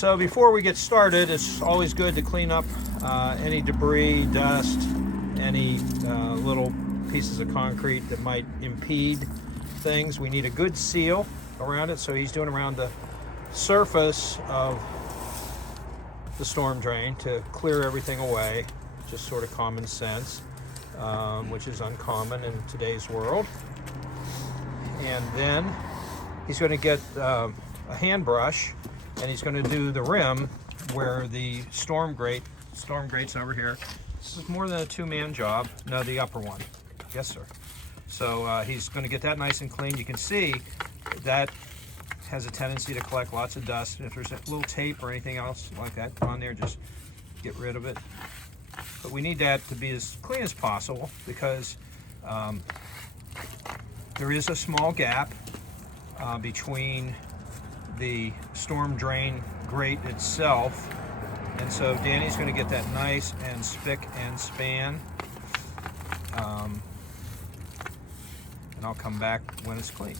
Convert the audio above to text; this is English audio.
So before we get started, it's always good to clean up any debris, dust, any little pieces of concrete that might impede things. We need a good seal around it, so he's doing around the surface of the storm drain to clear everything away. Just sort of common sense, which is uncommon in today's world. And then he's going to get a hand brush, and he's going to do the rim where the storm grate's over here. This is more than a two-man job. No, the upper one. Yes, sir. So he's going to get that nice and clean. You can see that has a tendency to collect lots of dust. If there's a little tape or anything else like that on there, just get rid of it. But we need that to be as clean as possible because there is a small gap between the storm drain grate itself, and so Danny's going to get that nice and spick and span, and I'll come back when it's clean.